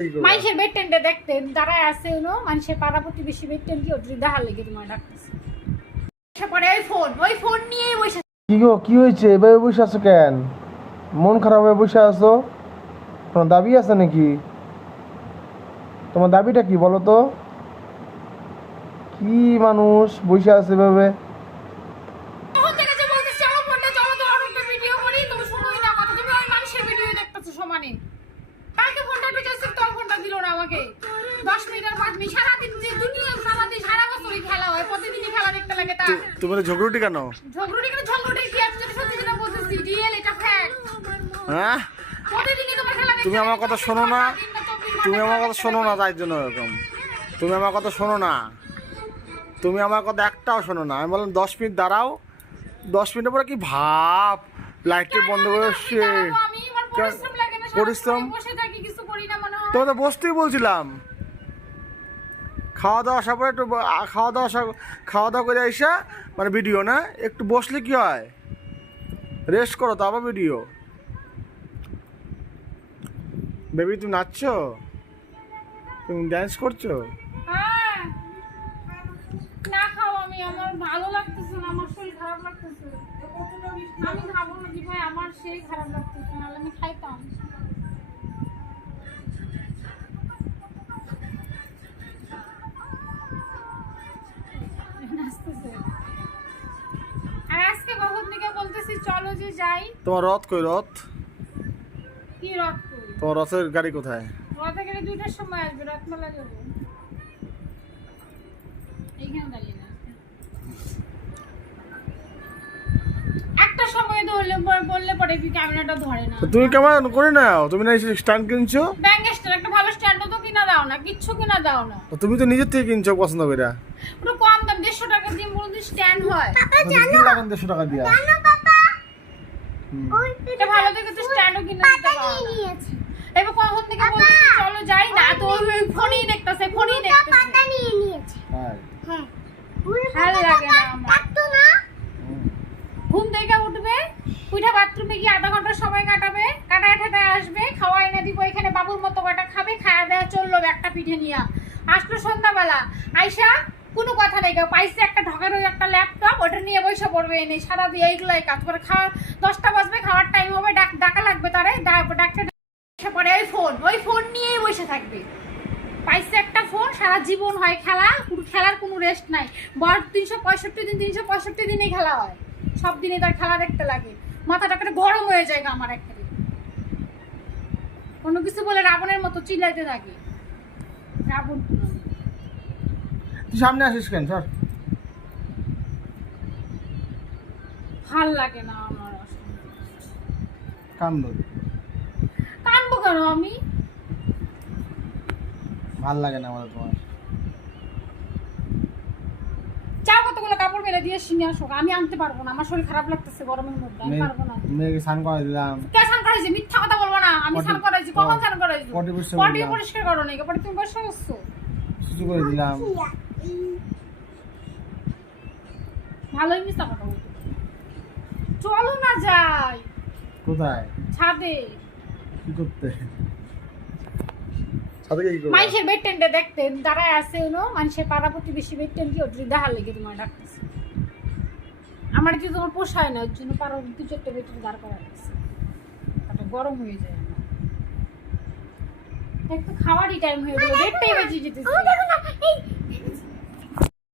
মানুষের বেটেনটা দেখতেন দাঁড়ায় আছে মানুষের পাড়া প্রতিবেশী বেটেন কি ওটা দেখার লেগে তোমার ডাকতেছে পরে ওই ফোন নিয়ে বসে। কি গো, কি হয়েছে? এভাবে বসে আছো কেন? মন খারাপ হয়ে বসে আছো? তোমার দাবি আছে নাকি? তোমার দাবিটা কি বলো তো? কি মানুষ বসে আছে এভাবে? তুমি ঝগড়ুটি কেন? হ্যাঁ, তুমি আমার কথা শোনো না, তুমি আমার কথা শোনো না, তাই জন্য এরকম। তুমি আমার কথা শোনো না, তুমি আমার কথা একটাও শোনো না। আমি বললাম 10 মিনিট দাঁড়াও, 10 মিনিটের পরে কি ভাব, লাইটটি বন্ধ করে এসছে। পরিশ্রম তোমাকে বসতেই বলছিলাম। খাওয়া দাওয়া আসার পরে একটু খাওয়া দাওয়া করে আইসা মানে ভিডিও না, একটু বসলে কি হয়, রেস্ট করো তো আবার ভিডিও। বেবি তুমি নাচছো, তুমি ড্যান্স করছো? না খাও, আমার ভালো লাগতেছে না, আমার শরীর খারাপ লাগতেছে। আমি খাবো নাকি ভাই, আমার সেই খারাপ লাগতেছে, নাহলে আমি খাইতাম। আর আজকে কখন থেকে বলতেছি চলো যে যাই। তোমার রথ কই? রথ কি রথ কই? তোমার রথের গাড়ি কোথায়? রথে গেলে 2টার সময় আসবে, রথমেলা যাবো। এইখানে দাঁড়িয়ে না, একটা সময় বললে পরে কি ক্যামেরাটা ধরে না। তুমি কেমন করে নাও? তুমি না স্ট্যান্ড কিনছো? ব্যাঙ্গেস্টার একটা ভালো স্ট্যান্ডও তো কিনা দাও না, কিচ্ছু কিনা দাও না। তুমি তো নিজের থেকে কিনছো পছন্দ করে। পুরো কম দাম 150 টাকা দিয়ে বলতে স্ট্যান্ড হয়। কি লাগান 150 টাকা দিয়া? এটা ভালো দেখে তো স্ট্যান্ডও কিনে দিতে পারো। এবার কখন থেকে বলতেছি চলো যাই না, তো ওই ফোনই দেখতেছে। পাতা নিয়ে নিয়েছে। হ্যাঁ ভালো লাগে না আমার। ঘুম থেকে উঠবে, উঠে বাথরুমে গিয়ে আধা ঘন্টা সময় কাটাবে, কাটায় আসবে, খাওয়া এনে দিব এখানে বাবুর মতো কটা খাবে, খাওয়া দেওয়া চললো একটা পিঠে নিয়ে। আসলো সন্ধ্যাবেলা, আইসা কোনো কথা নেই, পাইছে একটা ঢকের ওই একটা ল্যাপটপ, ওটা নিয়ে বসে পড়বে এনে সারা দিয়ে এইগুলাই কাজ করে। খাওয়া 10টা বাজবে, খাওয়ার টাইম হবে, ডাকা লাগবে তারে, ডাকতে পরে ওই ফোন নিয়েই বসে থাকবে। পাইছে একটা ফোন, সারা জীবন হয় খেলা, খেলার কোনো রেস্ট নাই। 365 দিনেই খেলা হয়, সব দিনে তার খেলা দেখতে লাগে। মাথাটা একটা গরম হয়ে যায় আমার একটা, কোনো কিছু বলে রাবণের মতো চিল্লাইতে থাকে। রাবণ তুই সামনে আসিস কেন? স্যার ভাল লাগে না আমার। কান্দো, কানবো কেন আমি? ভাল লাগে না আমার তোমার। চা কতগুলো কাপড় মেলে দিয়ে সিনে আসো, আমি আনতে পারবো না, আমার শরীর খারাপ লাগতেছে গরমের মধ্যে, আমি পারবো না। মেয়েকে স্নান করে দিলাম। কে স্নান করাইছে? মিথ্যা কথা বলবো না, আমি স্নান করাইছি। কখন স্নান করাইছি? পটি পরিষ্কার করো নাই, পরে তুমি পরিষ্কার করছো? সুসু করে দিলাম। ভালোই মিথ্যা কথা বলতো। চলো না যাই। কোথায়? ছাদে। কি করতে? সাথে কি করবে? মানুষের বেটেনটা দেখতেন দাঁড়ায় আছে মানুষের পাড়া প্রতিবেশী বেটেন কি ওটা দেখার লেগে তোমার ডাকতেছে। আমার কি তোমার পোষায় না, ওর জন্য পাড়ার 2-4টা বেটেন দাঁড় করা গেছে, গরম হয়ে যায়। আমার একটু খাওয়ারই টাইম হয়ে গেল, 1:30 বেজে যেতেছে।